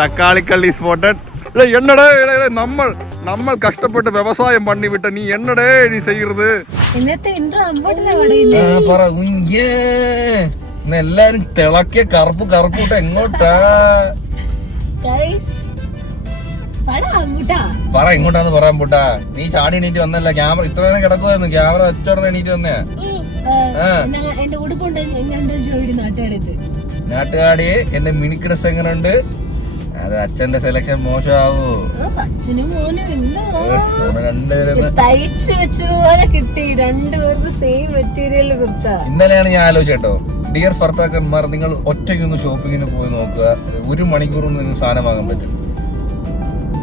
தக்காளிக்கள்ளி spotted. என்னடே நம்ம கஷ்டப்பட்டு விவசாயம் பண்ணி விட்ட நீ என்னடே நீ செய்யறது? എല്ലാരും തിളക്കിയ കറുപ്പ് എങ്ങോട്ടാ പറ എങ്ങോട്ടാന്ന് പറയാൻ പോട്ടാ. നീ ചാടി എണീറ്റ് വന്നല്ല, ക്യാമറ ഇത്ര നേരം കിടക്കുവായിരുന്നു, ക്യാമറ വെച്ചോടനെ എണീറ്റ് വന്നേ. നാട്ടുകാടി എന്റെ മിനിക്ക് ഡ്രസ് എങ്ങനെയുണ്ട്? അത് അച്ഛന്റെ സെലക്ഷൻ മോശമാവൂ. ഇന്നലെയാണ് ഞാൻ ആലോചിച്ചോ, ഡിയർ ഭർത്താക്കന്മാർ, നിങ്ങൾ ഒറ്റയ്ക്കൊന്ന് ഷോപ്പിങ്ങിന് പോയി നോക്കുക, 1 മണിക്കൂർ കൊണ്ട് നിങ്ങൾക്ക് സാധനം വാങ്ങാൻ പറ്റും.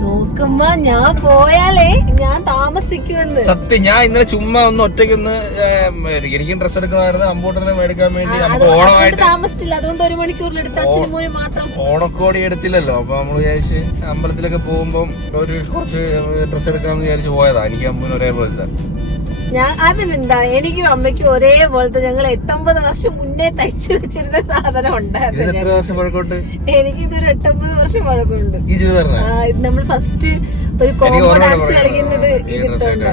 നോക്കുമ്പോ ഞാൻ പോയാലേ ഞാൻ താമസിക്കുമെന്ന് സത്യം. ഞാൻ ഇന്നലെ ചുമ്മാ ഒന്ന് ഒറ്റയ്ക്കൊന്ന് എനിക്കും ഡ്രസ് എടുക്കണമായിരുന്നു, അമ്പൂട്ടനെ മേടിക്കാൻ വേണ്ടി. നമുക്ക് ഓണമായിട്ട് താമസിച്ചില്ല, അതുകൊണ്ട് 1 മണിക്കൂറിലെടുത്ത് അച്ഛനും മോനും മാത്രം ഓണക്കോടി എടുത്തില്ലല്ലോ. അപ്പൊ നമ്മള് വിചാരിച്ച് അമ്പലത്തിലൊക്കെ പോകുമ്പോ കുറച്ച് ഡ്രസ് എടുക്കാന്ന് വിചാരിച്ച് പോയതാ. എനിക്ക് അമ്പൂന് ഒരേപോലത്തെ. ഞാൻ അതിനെന്താ, എനിക്കും അമ്മയ്ക്കും ഒരേപോലത്തെ ഞങ്ങൾ 89 വർഷം മുന്നേ തയ്ച്ചു വെച്ചിരുന്ന സാധനം ഉണ്ടായിരുന്നു. എത്ര വർഷം പഴക്കമുണ്ട്? എനിക്കിതൊരു 89 വർഷം പഴക്കമുണ്ട്. നമ്മൾ ഫസ്റ്റ് ഒരു ഡാൻസ് കളിക്കുന്നത് ഇതിട്ടുണ്ട്.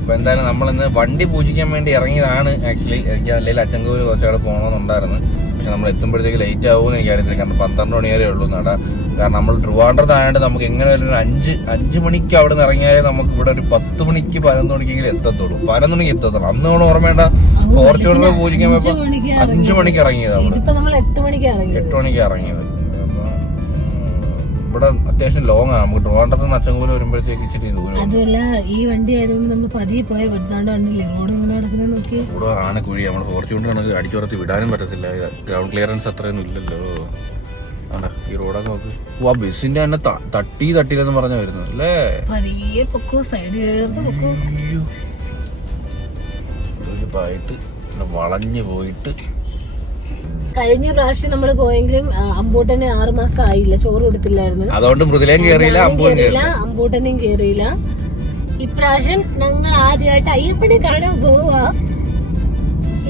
അപ്പൊ എന്തായാലും നമ്മളിന്ന് വണ്ടി പൂജിക്കാൻ വേണ്ടി ഇറങ്ങിയതാണ്. ആക്ച്വലി എനിക്ക് അല്ലെങ്കിൽ അച്ചൻകോവിൽ കുറച്ചാൾ പോകണമെന്നുണ്ടായിരുന്നു. പക്ഷെ നമ്മൾ എത്തുമ്പോഴത്തേക്ക് ലേറ്റ് ആവുമെന്ന് എനിക്ക് അറിയത്തില്ല. കാരണം 12 മണി വരെ ഉള്ളൂ നട. കാരണം നമ്മൾ ട്രിവാൻഡ്രത്തായതുകൊണ്ട് നമുക്ക് എങ്ങനെ ഒരു 5 മണിക്ക് അവിടെ നിന്ന് ഇറങ്ങിയാലേ നമുക്ക് ഇവിടെ ഒരു 10 മണിക്ക് 11 മണിക്കെങ്കിലും എത്തത്തുള്ളൂ. 11 മണിക്ക് എത്തത്തുള്ളൂ. അന്ന് നമ്മൾ ഓർമ്മേണ്ട ഫോർച്യൂണർ പൂജിക്കാൻ പോയപ്പോ 5 മണിക്ക് ഇറങ്ങിയത്. അവിടെ 8 മണിക്ക് ഇറങ്ങിയത്. ഇവിടെ അത്യാവശ്യം ലോങ് ആണ്. നമുക്ക് ട്രിവാൻഡ്രത്ത് നിന്ന് അച്ചൻകോവിൽ വരുമ്പോഴത്തേക്ക് ഇച്ചിരി ദൂരം. അതല്ല, ഈ വണ്ടി ആയതുകൊണ്ട് നമ്മൾ പതിയെ പോയ പെടുത്താണ്ടില്ലേ റോഡ് എങ്ങനെ നടക്കുന്നത് നോക്കി. ഇവിടെ ആനക്കുഴി, നമ്മുടെ ഫോർച്യൂണർ കണക്ക് അടിച്ചുറത്തി വിടാനും പറ്റത്തില്ല. ഗ്രൗണ്ട് ക്ലിയറൻസ് അത്രയൊന്നും ഇല്ലല്ലോ. ഈ റോഡൊക്കെ നോക്ക്. ആ ബസ്സിന്റെ തന്നെ തട്ടിയില്ലെന്ന് പറഞ്ഞ വരുന്നത് അല്ലേ. പായിട്ട് വളഞ്ഞു പോയിട്ട്. കഴിഞ്ഞ പ്രാവശ്യം നമ്മള് പോയെങ്കിലും അമ്പൂട്ടന് 6 മാസം ആയില്ല, ചോറ് കൊടുത്തില്ലായിരുന്നു. അതുകൊണ്ട് മൃഗലയും കേറിയില്ല, അമ്പൂട്ടനെയും കേറിയില്ല. ഇപ്രാവശ്യം ഞങ്ങൾ ആദ്യമായിട്ട് അയ്യപ്പനെ കാണാൻ പോവാ.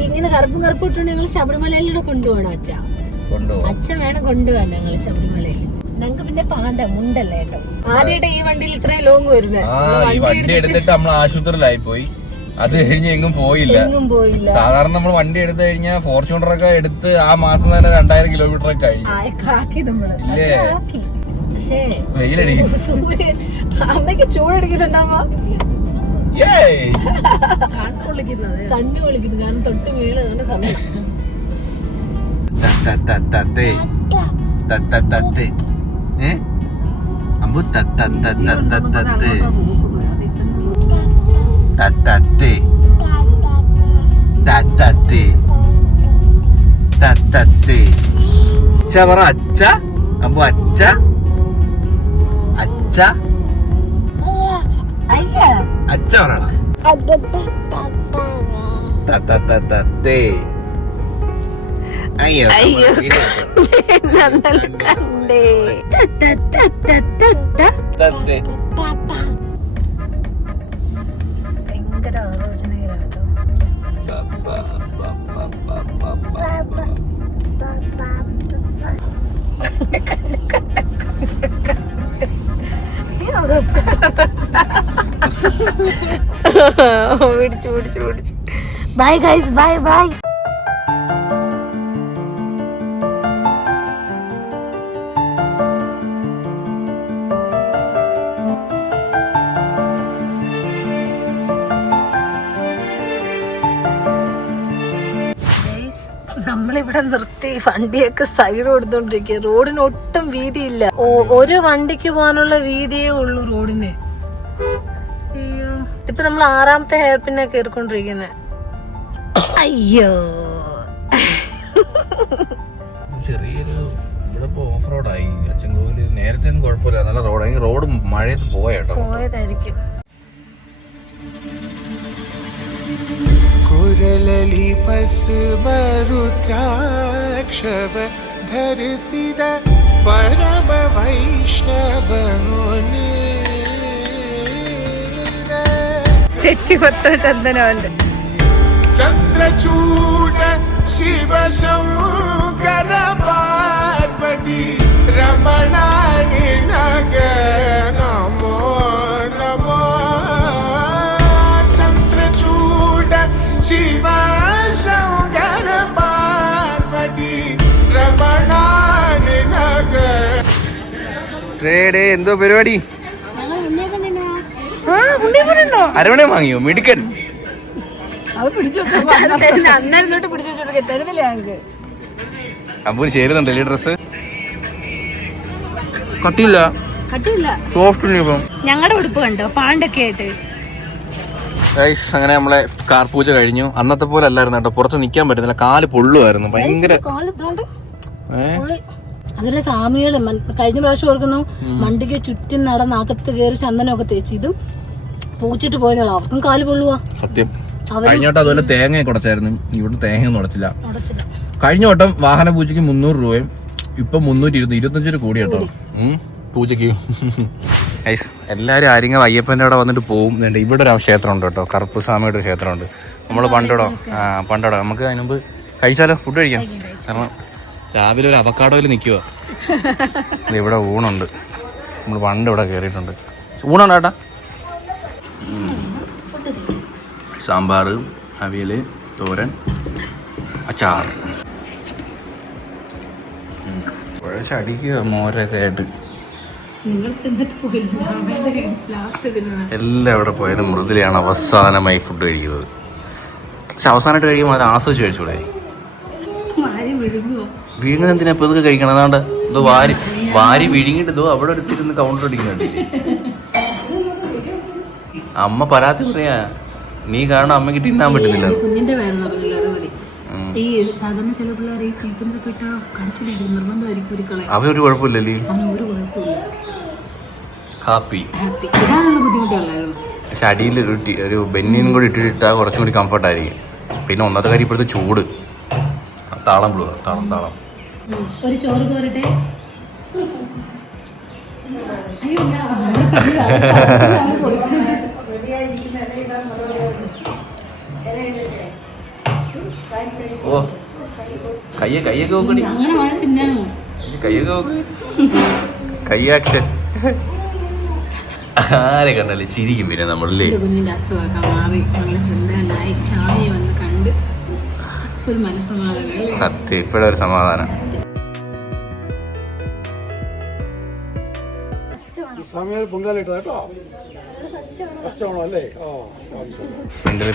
ഇങ്ങനെ കറുപ്പ് ഇട്ടുകൊണ്ട് ഞങ്ങൾ ശബരിമലയിലൂടെ കൊണ്ടുപോകണം. അച്ഛൻ വേണം കൊണ്ടുപോകാൻ ഞങ്ങള് ശബരിമലയിൽ. ഞങ്ങക്ക് പിന്നെ മുണ്ടല്ലേ കേട്ടോ. ആദ്യമായിട്ട് ഈ വണ്ടിയിൽ ഇത്രയും ലോങ് വരുന്നത്. ഈ വണ്ടി എടുത്തിട്ട് നമ്മൾ ആശുപത്രിയിലായി പോയി. അത് കഴിഞ്ഞ് എങ്ങും പോയില്ല. സാധാരണ നമ്മൾ വണ്ടി എടുത്തു കഴിഞ്ഞാൽ ഫോർച്യൂണറൊക്കെ എടുത്ത് ആ മാസം തന്നെ 2000 കിലോമീറ്റർ ഒക്കെ കഴിഞ്ഞില്ലേ. പക്ഷേ വെയിലടിക്കും, അമ്മയ്ക്ക് ചൂടടിക്കുന്നുണ്ടാവാ. കണ്ണു വിളിക്കുന്നു, കാരണം തൊട്ട് വീട് അങ്ങനെ സമയം. അമ്പു അച്ഛ പറ. അച്ഛ അമ്പു അച്ഛ അച്ഛ അച്ഛ പറയണ. അയ്യോ കണ്ടേ. ഭയങ്കര ആലോചനയിലാട്ടോ. പിടിച്ചു. Bye guys, bye. നമ്മളിവിടെ നിർത്തി വണ്ടിയൊക്കെ സൈഡ് കൊടുത്തോണ്ടിരിക്കുക. റോഡിന് ഒട്ടും വീതിയില്ല. ഒരു വണ്ടിക്ക് പോകാനുള്ള വീതിയേ ഉള്ളൂ റോഡിന്. അയ്യോ, ഇപ്പൊ നമ്മൾ 6ാമത്തെ ഹെയർ പിന്നാ കേറിക്കൊണ്ടിരിക്കുന്നത്. അയ്യോ, ചെറിയൊരു ഇവിടെ ഓഫ് റോഡായി. അച്ചൻകോവില് നേരത്തെ ഒന്നും കുഴപ്പമില്ല, നല്ല റോഡായി. റോഡ് മഴയത്ത് പോയതായിരിക്കും. കുരളലി ഭസ്മരുദ്രാക്ഷവ ധരിസിത പരമ വൈഷ്ണവനോനേ ചന്ദനമുണ്ട്. ചന്ദ്രചൂഡ ശിവശങ്കര പാർവതി ರಮಣ ನಿನಗೆ ನಮೋ ನಮೋ ಚಂದ್ರಚೂಡ ಶಿವ ಶಂಕರ ಪಾರ್ವತಿ ರಮಣ ನಿನಗೆ. എന്തോ പരിപാടി? അരവണ വാങ്ങിയോ? മിടുക്കൻ. അപ്പൊ ചേരുന്നുണ്ടല്ലേ ഡ്രസ്? കട്ടിയില്ല, സോഫ്റ്റ്. ഞങ്ങളുടെ ഉടുപ്പ് കണ്ടോ പാണ്ടൊക്കെ ആയിട്ട്. അങ്ങനെ നമ്മളെ കാർ പൂജ കഴിഞ്ഞു. അന്നത്തെ പോലെ അല്ലായിരുന്നു കേട്ടോ, പുറത്ത് നിക്കാൻ പറ്റുന്നില്ല, കാല് പൊള്ളുമായിരുന്നു ഭയങ്കര. അതിലെ സാമികള് കഴിഞ്ഞ പ്രാവശ്യം ഓർക്കുന്നു മണ്ടിക്ക് ചുറ്റും നടന്ന് അകത്ത് കയറി ചന്ദനമൊക്കെ തേച്ച് ഇതും പൂച്ചിട്ട് പോയതാണ്. അവർക്കും കാല് പൊള്ളുവാ സത്യം. കഴിഞ്ഞോട്ടം അതുപോലെ തേങ്ങ കുടച്ചായിരുന്നു, ഇവിടെ തേങ്ങ ഒന്നും ഉടച്ചില്ല. കഴിഞ്ഞ വട്ടം വാഹന പൂജയ്ക്ക് 300 രൂപയും ഇപ്പൊ 320, 25 രൂപ കൂടി കേട്ടോ പൂജയ്ക്ക്. എല്ലാരും ആരെങ്കിലും അയ്യപ്പന്റെ അവിടെ വന്നിട്ട് പോകും. ഇവിടെ ഒരു ക്ഷേത്രം ഉണ്ട് കേട്ടോ, കറുപ്പസ്വാമിയുടെ ഒരു ക്ഷേത്രമുണ്ട്. നമ്മള് പണ്ടോടോ നമുക്ക് അതിന് മുമ്പ് കഴിച്ചാലോ, ഫുഡ് കഴിക്കാം. കാരണം രാവിലെ ഒരു അവക്കാടോയിൽ നിൽക്കുക. ഇവിടെ ഊണുണ്ട്, നമ്മൾ പണ്ട് ഇവിടെ കയറിയിട്ടുണ്ട്. ഊണുണ്ടോ ഏട്ടാ? സാമ്പാർ, അവിയൽ, തോരൻ, അച്ചാർ, കുഴച്ചടിക്കുക മോരൊക്കെ ആയിട്ട്. എല്ലാം എവിടെ പോയാലും മൃദുലയാണ് അവസാനമായി ഫുഡ് കഴിക്കുന്നത്. പക്ഷെ അവസാനമായിട്ട് കഴിയുമ്പോൾ അത് ആസ്വദിച്ച് കഴിച്ചൂടെ? വിഴുങ്ങുന്ന എന്തിനാ ഇപ്പൊ ഇതൊക്കെ കഴിക്കണം? അതാണ്ട് ഇതോ വാരി വിഴുങ്ങിട്ട് ഇതോ അവിടെ എടുത്തിരുന്ന് കൗണ്ടർ അടിക്കുന്നുണ്ട്. അമ്മ പരാതി പറയാ, നീ കാരണം അമ്മക്ക് തിന്നാൻ പറ്റുന്നില്ല. കുഞ്ഞിന്റെ പേര് പറഞ്ഞില്ല, അത് മതി. ഈ സാധാരണ ചില പിള്ളേർ ഈ സീക്വൻസ് ഒക്കെ ഇട്ടാ കഴിച്ചില്ലായിരിക്കും, നിർബന്ധമായിരിക്കും. അവരൊരു കുഴപ്പമില്ലല്ലേ? ഒരു കുഴപ്പമില്ല, ഹാപ്പി. ഇതാണുള്ള ബുദ്ധിമുട്ടുള്ളായിരുന്നു. പക്ഷെ അടിയിൽ ഒരു ബെന്നിനും കൂടി ഇട്ടിട്ടാ കുറച്ചും കൂടി കംഫർട്ടായിരിക്കും. പിന്നെ ഒന്നാമത്തെ കാര്യം ഇപ്പോഴത്തെ ചൂട്. താളം പിടുക, താളം. ഒരു ചോറ് പോരട്ടെ. ഓ കയ്യൊക്കെ നോക്കടി, കയ്യൊക്കെ നോക്ക്, കൈ ആക്ഷൻ. ആരെ കണ്ടല്ലേ ചിരിക്കും. പിന്നെ നമ്മളല്ലേ കുഞ്ഞിന്റെ അസുഖമൊക്കെ മാറി ഞങ്ങൾ ചുണ്ടായി ചാമിയെ വന്ന് കണ്ട് ഒരു മനസ്സമാധാനം. സത്യം, ഇപ്പോഴൊരു സമാധാനം.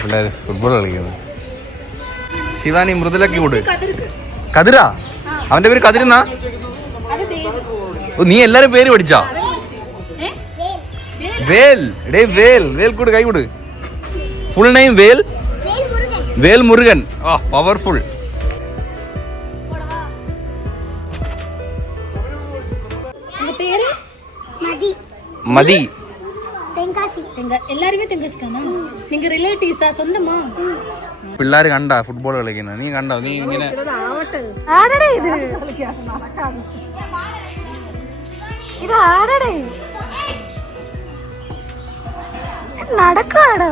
പിള്ളേര് ഫുട്ബോൾ കളിക്കുന്നത്. ശിവാനി മൃദുലക്ക് കൂട്. കതിരാ? അവന്റെ പേര് കതിരെന്നാ? നീ എല്ലാരും പേര് പഠിച്ചാ? വേൽ. വേൽ കൂട്, കൈ കൂട്. ഫുൾ നെയിം വേൽ മുരുകൻ. പവർഫുൾ. മതി. പിള്ളേര് കണ്ടാ ഫുട്ബോൾ കളിക്കുന്നത്? നീ കണ്ടോ? നീ ഇങ്ങനെ നടക്കാടോ?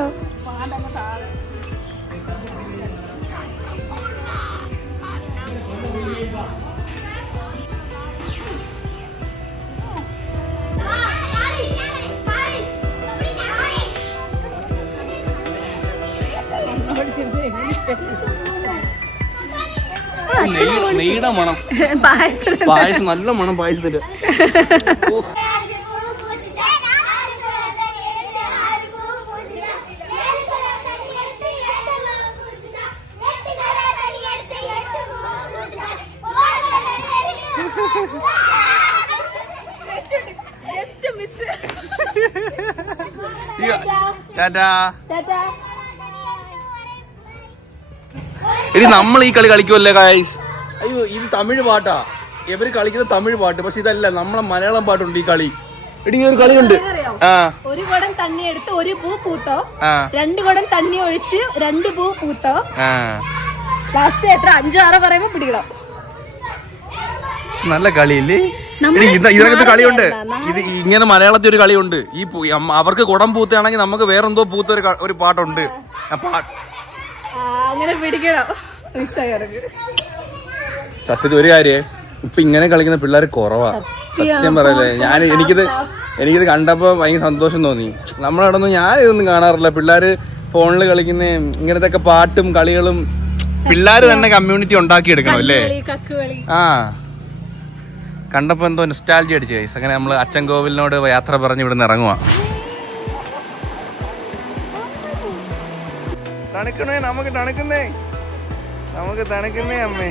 നെയ്യുടെ മണം, പായസം നല്ല മണം പായസത്തില്. ഇനി നമ്മൾ ഈ കളി കളിക്കുമല്ലേ ഗായ്സ്? അയ്യോ, ഇത് തമിഴ് പാട്ടാ. ഇവര് കളിക്കുന്ന തമിഴ് പാട്ട്, പക്ഷെ ഇതല്ല, നമ്മളെ മലയാളം പാട്ടുണ്ട് ഈ കളി. ഇടി ഒരു കളിയുണ്ട്. ഒരു കുടം തണ്ണി എടുത്ത് ഒരു പൂ പൂത്തോ, 2 കുടം തണ്ണി ഒഴിച്ച് 2 പൂ പൂത്തോ, ലാസ്റ്റ് എത്ര 5-6 പറയുമ്പോ പിടിക്കണം. നല്ല കളിയില്ലേ? ഇതിനകത്ത് കളിയുണ്ട്. ഇത് ഇങ്ങനെ മലയാളത്തിൽ ഒരു കളിയുണ്ട്. ഈ അവർക്ക് കുടം പൂത്താണെങ്കിൽ നമുക്ക് വേറെന്തോ പൂത്ത ഒരു പാട്ടുണ്ട്. അങ്ങനെ പിടിക്കണം. സത്യത്തിൽ ഒരു കാര്യം, ഇപ്പൊ ഇങ്ങനെ കളിക്കുന്ന പിള്ളേർ കുറവാ, സത്യം പറയല്ലേ. എനിക്കിത് കണ്ടപ്പോ ഭയങ്കര സന്തോഷം തോന്നി. നമ്മളവിടൊന്നും ഞാൻ ഇതൊന്നും കാണാറില്ല. പിള്ളേര് ഫോണിൽ കളിക്കുന്ന ഇങ്ങനത്തെ ഒക്കെ പാട്ടും കളികളും പിള്ളേര് തന്നെ കമ്മ്യൂണിറ്റി ഉണ്ടാക്കി എടുക്കണം അല്ലേ. ആ കണ്ടപ്പോ എന്തോ നൊസ്റ്റാൾജി അടിച്ചു ഗൈസ്. അങ്ങനെ നമ്മള് അച്ചൻകോവിലിനോട് യാത്ര പറഞ്ഞ് ഇവിടെ നിന്ന് ഇറങ്ങുവാ. തണുക്കണേ, നമുക്ക് തണുക്കുന്നേ അമ്മേ.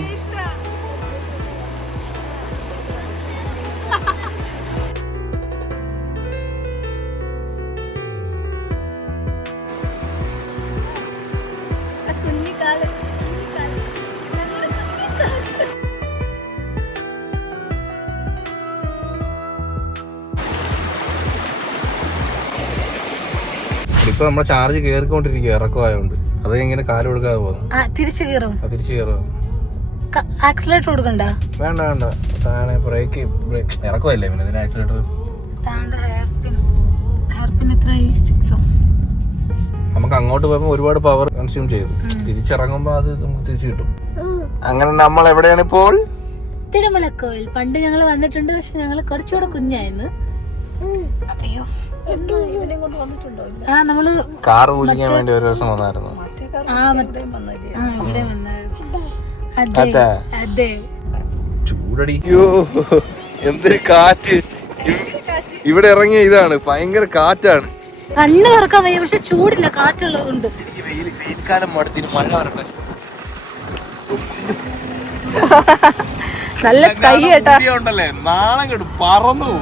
ഇപ്പൊ നമ്മളെ ചാർജ് കേറിക്കൊണ്ടിരിക്കുക, ഇറക്കമായോണ്ട് അത് ഇങ്ങനെ കാല് കൊടുക്കാതെ പോകുന്നു. തിരിച്ചു കയറും. ആക്സിലേറ്റർ കൊടുക്കണ്ട? വേണ്ട താനെ ബ്രേക്ക് ഇറക്കമല്ലേ പിന്നെ ഇതിന് ആക്സിലേറ്റർ. നമുക്ക് അങ്ങോട്ട് പോയപ്പോ ഒരുപാട് പവർ കൺസ്യൂം ചെയ്തു. തിരിച്ചിറങ്ങുമ്പോ അത് നമുക്ക് തിരിച്ചു കിട്ടും. അങ്ങനെ നമ്മൾ എവിടെയാണ് ഇപ്പോൾ? തിരുമലക്കോവിൽ. പണ്ട് ഞങ്ങൾ വന്നിട്ടുണ്ട്, പക്ഷെ ഞങ്ങൾ കുറച്ചുകൂടെ കുഞ്ഞായിരുന്നു. അയ്യോ, നമ്മള് കാർ പൂജിക്കാൻ വേണ്ടി ഒരു ദിവസം വന്നായിരുന്നു. ഇവിടെ വന്നായിരുന്നു. അതെ ചൂടടി. എന്തൊരു കാറ്റ് ഇവിടെ ഇറങ്ങിയ. ഇതാണ് ഭയങ്കര കാറ്റാണ്. കണ്ണ് തുറക്കാൻ വയ്യ, പക്ഷെ ചൂടില്ല, കാറ്റുള്ളത് കൊണ്ട്. വെയിൽക്കാലം മടുത്തിന് മഴ വരട്ടെ. നല്ല സ്കൈ കേട്ടാ ഉണ്ടല്ലേ, നാളെ കേട്ടു പറന്നു.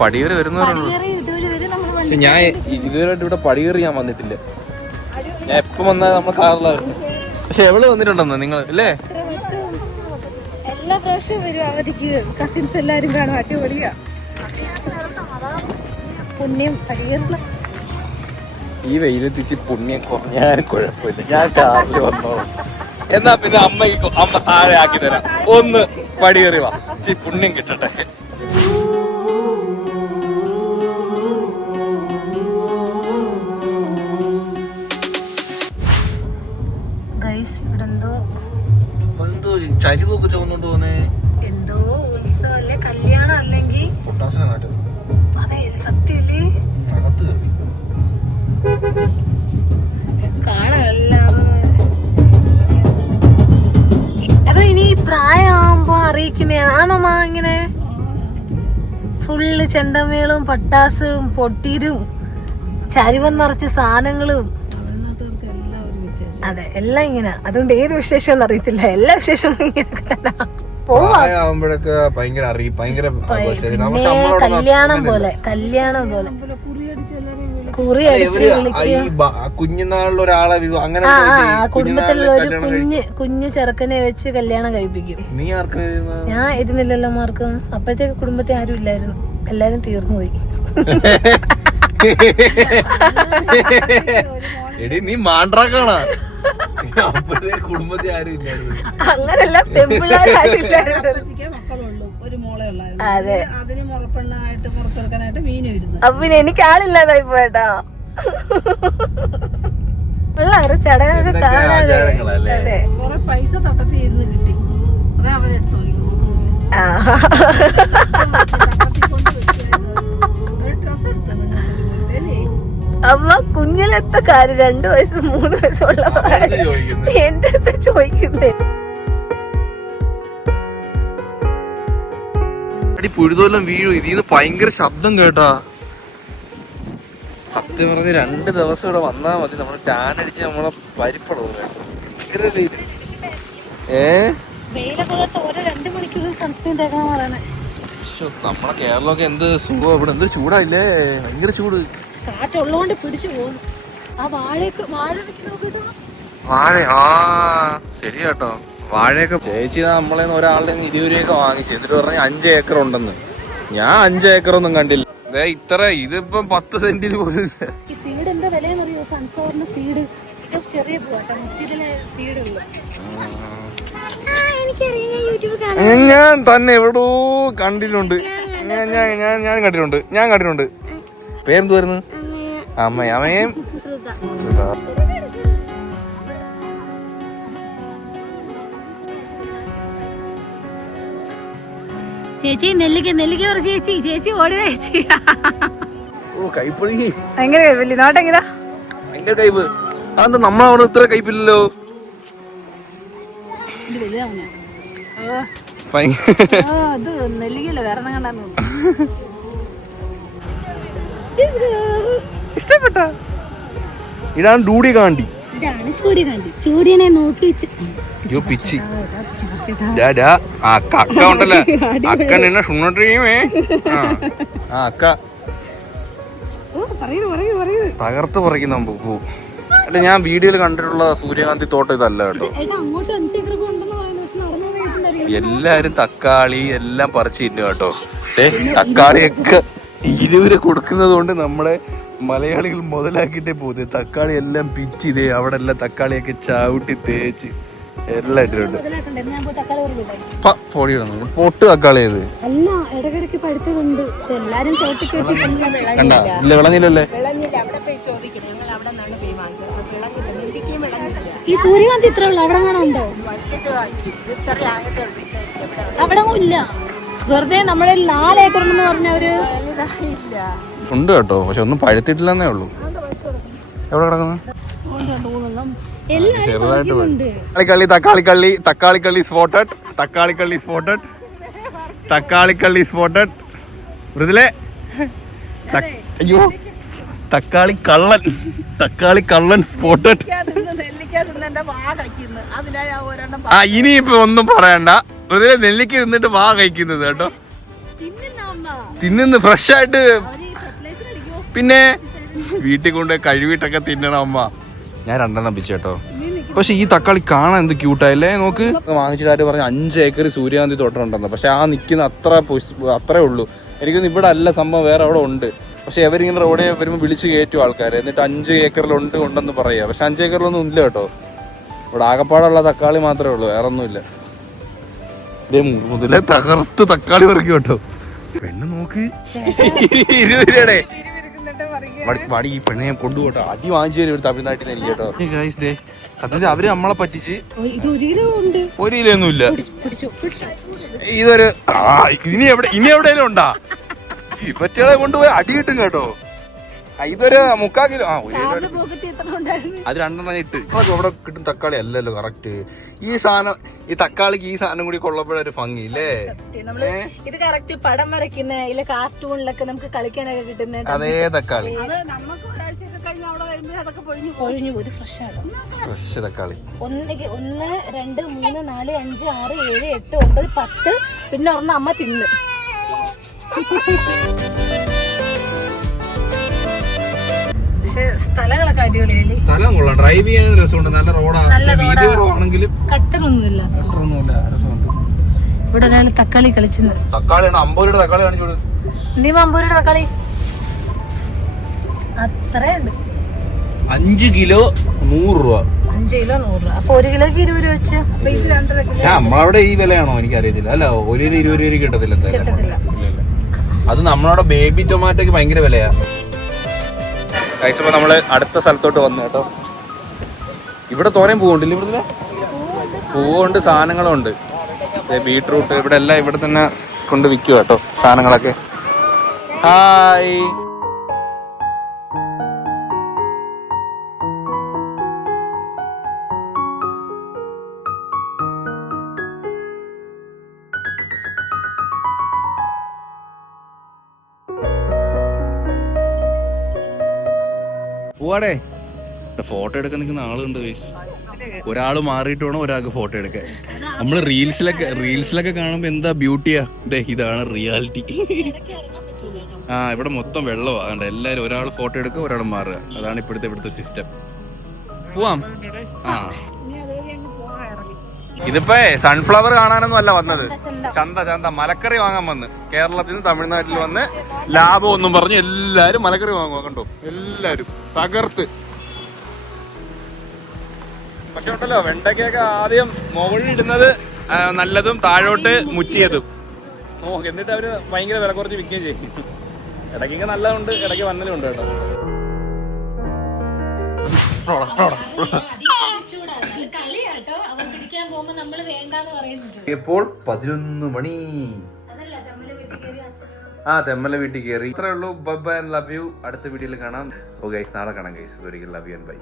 പടിയേറി വരുന്നവരുള്ളൂ. പക്ഷെ ഞാൻ ഇതുവരെയായിട്ട് ഇവിടെ പടിയേറി ഞാൻ വന്നിട്ടില്ല. ഞാൻ എപ്പം വന്നാൽ നമ്മൾ കാറിലായിരുന്നു. പക്ഷെ എവിടെ വന്നിട്ടുണ്ടെന്ന് നിങ്ങൾ അല്ലേ? എല്ലാ പ്രാവശ്യവും വരും അവധിക്ക്. കസിൻസ് എല്ലാരും കാണും, അടിപൊളിയാ. പുണ്യം പടിയേറില്ല. ഈ വെയിലെത്തിച്ച് പുണ്യം കുറഞ്ഞാലും കുഴപ്പമില്ല, ഞാൻ കാറിൽ വന്നോ. എന്നാ പിന്നെ അമ്മ താഴെ ആക്കി തരാം. ഒന്ന് പടിയേറി വാ, പുണ്യം കിട്ടട്ടെ. ചരിവൊക്കെ ചുവന്നോണ്ട് പോന്നേ. എന്തോ ഉത്സവല്ലേ, കല്യാണം അല്ലെങ്കിൽ പൊട്ടാസിനെ മാറ്റും. അതെ, സത്യല്ലേ. അകത്ത് കയറി കാണാല്ലാതെ. അതോ ഇനി പ്രായമാകുമ്പോ അറിയിക്കുന്നതാണോ ഇങ്ങനെ ഫുള്ള് ചെണ്ടമേളും പട്ടാസും പൊട്ടീരും ചരിവം നിറച്ച് സാധനങ്ങളും? അതെ, എല്ലാം ഇങ്ങനെ. അതുകൊണ്ട് ഏത് വിശേഷം അറിയത്തില്ല, എല്ലാ വിശേഷങ്ങളും ഇങ്ങനെ തന്നെ. ആവുമ്പോഴൊക്കെ ഭയങ്കര കല്യാണം പോലെ കുറി അടിച്ച് കുഞ്ഞുനാളിൽ ഒരാളെ അങ്ങനെ കുടുംബത്തിലുള്ള ഒരു കുഞ്ഞു ചെറുക്കനെ വെച്ച് കല്യാണം കഴിപ്പിക്കും. നീ ആർക്കും ഞാൻ ഇരുന്നില്ലല്ലോ മാർക്കും. അപ്പോഴത്തേക്ക് കുടുംബത്തിൽ ആരും ഇല്ലായിരുന്നു, എല്ലാരും തീർന്നുപോയി. എടി നീ മാണ്ട്രാക്കാണാ? കുടുംബത്തിൽ ആരും ഇല്ലായിരുന്നു. അങ്ങനല്ല, പെൺപിള്ളേർ ആരും ഇല്ലായിരുന്നു. അതെ, അപ്പൊ പിന്നെ എനിക്ക് ആളില്ലാതായി പോയേട്ടാ. പിള്ളേർ ചടങ്ങൊക്കെ കാണാതെ പൈസ തട്ടത്തിരുന്ന് കിട്ടി, അതെ അവരെടുത്തു. അമ്മ കുഞ്ഞിലത്തെ കാര്യം 2 വയസ്സ് 3 വയസ്സുള്ള എന്റെ അടുത്ത് ചോദിക്കുന്നേ. പുഴുതോലം വീഴും ഇതിന്ന് ഭയങ്കര ശബ്ദം കേട്ടാ. സത്യം പറഞ്ഞ് 2 ദിവസം ഇവിടെ വന്നാ മതി, നമ്മള് ടാൻ അടിച്ച് നമ്മളെ പരിപ്പടവും. ഭയങ്കര വെയില്. നമ്മളെ കേരളമൊക്കെ എന്ത് സുഖം, ഇവിടെ എന്ത് ചൂടായില്ലേ, ഭയങ്കര ചൂട്. കാറ്റുള്ളോണ്ട് പിടിച്ചു പോകുന്നു. ആ വാഴ ശരി കേട്ടോ. വാഴയൊക്കെ ചേച്ചി നമ്മളെ ഒരാളുടെ 20 രൂപയൊക്കെ വാങ്ങിച്ചു, എന്നിട്ട് പറഞ്ഞ 5 ഏക്കർ ഉണ്ടെന്ന്. ഞാൻ 5 ഏക്കറൊന്നും കണ്ടില്ല. ഇതിപ്പം 10 സെന്റിന് പോലും. ഈ സീഡ് എന്താ വിലയെന്നറിയോ? സൺഫ്ലവറിന്റെ സീഡ് ഇത് ചെറിയ പൂവാട്ടോ, മുറ്റിലെ സീഡുള്ളൂ. ഞാൻ തന്നെ എവിടോ കണ്ടിട്ടുണ്ട്. ഞാൻ കണ്ടിട്ടുണ്ട്. പേരെന്ത് വരുന്നു? അമ്മയും ചേച്ചി നെല്ലിക്ക പറ ചേച്ചി ഓടുക ചേച്ചി. ഓ കൈപ്പൊഴി ഭയങ്കര കൈപ്പല്ലേ നാട്ടെങ്ങനാ? ഭയങ്കര കൈപ്പ്. അതെന്താ നമ്മളവിടെ ഇത്ര കൈപ്പില്ലല്ലോ? അത് നെല്ലിക്കല്ലേ വേറെ കണ്ടാന്ന് ഇഷ്ടപ്പെട്ടോ? ഇതാണ് ഡൂടി കാണ്ടി. ഇതാണ് ചൂടി കാണ്ടി. ചൂടിനെ നോക്കി വെച്ച് പിച്ചി അക്ക ഉണ്ടല്ലോ, അക്ക നിന്നെ സുണ്ണട്ടീമേ. അക്ക തകർത്ത് പറിക്കുന്ന പൂ. അല്ല, ഞാൻ വീഡിയോയിൽ കണ്ടിട്ടുള്ള സൂര്യകാന്തി തോട്ടം ഇതല്ല കേട്ടോ. അങ്ങോട്ട് 5 ഏക്കർ ഉണ്ടെന്ന് പറയുന്നു. പക്ഷെ നടന്നു എല്ലാരും തക്കാളി എല്ലാം പറിച്ച് തിന്നു കേട്ടോ. തക്കാളിയൊക്കെ 20 കൊടുക്കുന്നത് കൊണ്ട് നമ്മളെ മലയാളികൾ മുതലാക്കിട്ടേ പോകുന്നത്. തക്കാളി എല്ലാം പിച്ചിതേ അവിടെ എല്ലാം തക്കാളിയൊക്കെ ചവിട്ടി തേച്ച് എല്ലാം ഇട്ടിട്ടുണ്ട്. പൊട്ട് തക്കാളി ഇത് അല്ല, ഇടക്കിടക്ക് പഴുത്തതുണ്ട്. എല്ലാരും കണ്ട ഇല്ല വിളഞ്ഞില്ലല്ലേ? ഈ സൂര്യകാന്തി ഇത്ര ഉള്ളു? അവിടെ കാണാൻ ഉണ്ടോ? അവിടെ ഇല്ല. വെറുതെ നമ്മുടെ 4 ഏക്കർ ഉണ്ടെന്ന് പറഞ്ഞവര് ഉണ്ട് കേട്ടോ. പക്ഷെ ഒന്നും പഴുത്തിട്ടില്ലെന്നേ ഉള്ളൂ. എവിടെ കിടക്കുന്നത്? തക്കാളിക്കള്ളി സ്പോട്ടഡ് മൃദുലേ. അയ്യോ, തക്കാളി കള്ളൻ സ്പോട്ടഡ്. ഇനിയിപ്പോ ഒന്നും പറയണ്ട. മൃദുലേ നെല്ലിക്ക തിന്നിട്ട് വാ കഴിക്കുന്നത് കേട്ടോ. തിന്നുന്നു ഫ്രഷ് ആയിട്ട്. പിന്നെ വീട്ടിൽ കൊണ്ട് കഴുകിട്ടൊക്കെ തിന്നണം അമ്മ. ഞാൻ 2 പിച്ചു കേട്ടോ. പക്ഷെ ഈ തക്കാളി കാണാൻ എന്ത് ക്യൂട്ടായില്ലേ? നോക്ക്. വാങ്ങിച്ചിട്ട് പറഞ്ഞ 5 ഏക്കർ സൂര്യകാന്തി തോട്ടം ഉണ്ടെന്ന്. പക്ഷെ ആ നിൽക്കുന്ന അത്രേ ഉള്ളൂ. എനിക്കൊന്നും ഇവിടെ അല്ല സംഭവം, വേറെ അവിടെ ഉണ്ട്. പക്ഷെ അവരിങ്ങനെ റോഡേ വരുമ്പോൾ വിളിച്ച് കയറ്റും ആൾക്കാരെ. എന്നിട്ട് 5 ഏക്കറിലുണ്ട് ഉണ്ടെന്ന് പറയാ. പക്ഷെ 5 ഏക്കറിലൊന്നും ഇല്ല കേട്ടോ. ഇവിടെ ആകപ്പാടുള്ള തക്കാളി മാത്രമേ ഉള്ളൂ, വേറെ ഒന്നുമില്ല. മുതലേ തകർത്ത് തക്കാളി പറിക്കും കേട്ടോ. പെണ്ണ് നോക്ക് 20 രൂപയുടെ വാടി. ഈ പെണ്ണിനെ കൊണ്ടുപോട്ടോ. അടി വാങ്ങിച്ചു തരും തമിഴ്നാട്ടിൽ നിന്ന് എനിക്ക് കേട്ടോ. സത്യത്തിൽ അവര് നമ്മളെ പറ്റിച്ച് 1 കിലോ ഒന്നും ഇല്ല. ഇതൊരു ഇനി എവിടെയെങ്കിലും ഉണ്ടാ? ഇവറ്റകളെ കൊണ്ടുപോയി അടി കിട്ടും കേട്ടോ. ഇതൊരു 3/4 കിലോ. അത് 2 ഇട്ട് അവിടെ കിട്ടും. തക്കാളി അല്ലല്ലോ കറക്റ്റ്. ഈ തക്കാളിക്ക് ഈ സാധനം കൂടി കൊള്ളപ്പോഴൊരു ഭംഗി ഇല്ലേ? ഇത് കറക്റ്റ് പടം വരയ്ക്കുന്ന ഇല്ല കാർട്ടൂണിലൊക്കെ നമുക്ക് കളിക്കാനൊക്കെ കിട്ടുന്ന അതേ തക്കാളി. ഒഴിഞ്ഞു പോയി. ഫ്രഷ് ആണോ? ഫ്രഷ് തക്കാളി. 1 2 3 4 5 6 7 8 9 10. പിന്നെ ഒരെണ്ണം അമ്മ തിന്ന്. സ്ഥലങ്ങളൊക്കെ അടിപൊളിയല്ലേ? സ്ഥലം കൊള്ളാം. ഡ്രൈവ് ചെയ്യാൻ രസമുണ്ട്. നല്ല റോഡാണെങ്കിലും കട്ടറൊന്നുമില്ല. ഇവിടെ ഒരാൾ തക്കാളി കളിച്ചത്. തക്കാളിയാണ് 50 രൂപയുടെ തക്കാളി കാണിച്ചു. നീ 50 രൂപയുടെ തക്കാളി അത്രയുണ്ട്. 5 കിലോ 100 രൂപ. 5 കിലോ 100 രൂപ. അപ്പൊ 1 കിലോക്ക് 20 രൂപ വെച്ച്. നമ്മളവിടെ ഈ വിലയാണോ എനിക്കറിയത്തില്ല. അല്ല 1 കിലോ 20 രൂപ കിട്ടത്തില്ല. അത് നമ്മളവിടെ ബേബി ടൊമാറ്റോക്ക് ഭയങ്കര വിലയാ. കഴിച്ചപ്പോ നമ്മള് അടുത്ത സ്ഥലത്തോട്ട് വന്നു കേട്ടോ. ഇവിടെ തോരൻ പൂവുണ്ടല്ലോ. ഇവിടുത്തെ പൂവുണ്ട്, സാധനങ്ങളും ഉണ്ട്. ബീട്രൂട്ട് ഇവിടെ എല്ലാം ഇവിടെ തന്നെ കൊണ്ട് വിൽക്കുക കേട്ടോ സാധനങ്ങളൊക്കെ. ഹായ്. പോവാടേ. ഫോട്ടോ എടുക്കാൻ നിൽക്കുന്ന ആളുണ്ട്. ഒരാള് മാറിയിട്ട് വേണം ഒരാൾക്ക് ഫോട്ടോ എടുക്കാൻ. നമ്മള് റീൽസിലൊക്കെ കാണുമ്പോ എന്താ ബ്യൂട്ടിയാ. ഇതാണ് റിയാലിറ്റി. ഇവിടെ മൊത്തം വെള്ളമാണ്. എല്ലാരും ഒരാൾ ഫോട്ടോ എടുക്കുക, ഒരാൾ മാറുക. അതാണ് ഇവിടുത്തെ സിസ്റ്റം. പോവാം. ഇതിപ്പോ സൺഫ്ലവർ കാണാനൊന്നും അല്ല വന്നത്. ചന്ത മലക്കറി വാങ്ങാൻ വന്ന് കേരളത്തിൽ നിന്ന് തമിഴ്നാട്ടിൽ വന്ന് ലാഭം ഒന്നും പറഞ്ഞ് എല്ലാരും മലക്കറി വാങ്ങുക. കണ്ടോ, എല്ലാരും തകർത്ത്. പക്ഷെ ഉണ്ടല്ലോ വെണ്ടയ്ക്കൊക്കെ ആദ്യം മുകളിലിടുന്നത് നല്ലതും താഴോട്ട് മുറ്റിയതും എന്നിട്ട് അവര് ഭയങ്കര വില കുറച്ച് വിൽക്കുകയും ചെയ്യും. ഇടയ്ക്കൊക്കെ നല്ലതുണ്ട്, ഇടയ്ക്ക് വന്നലുണ്ട് കേട്ടോ. ഇപ്പോൾ 11 മണി. തെമ്മല വീട്ടിൽ കയറി. ഇത്രേ ഉള്ളൂ. Bye and love you. അടുത്ത വീഡിയോയിൽ കാണാം. ഓ ഗൈസ്, നാളെ കാണാം ഗൈസ്. ഒരിക്കൽ ലവ് യു ആൻഡ് ബൈ.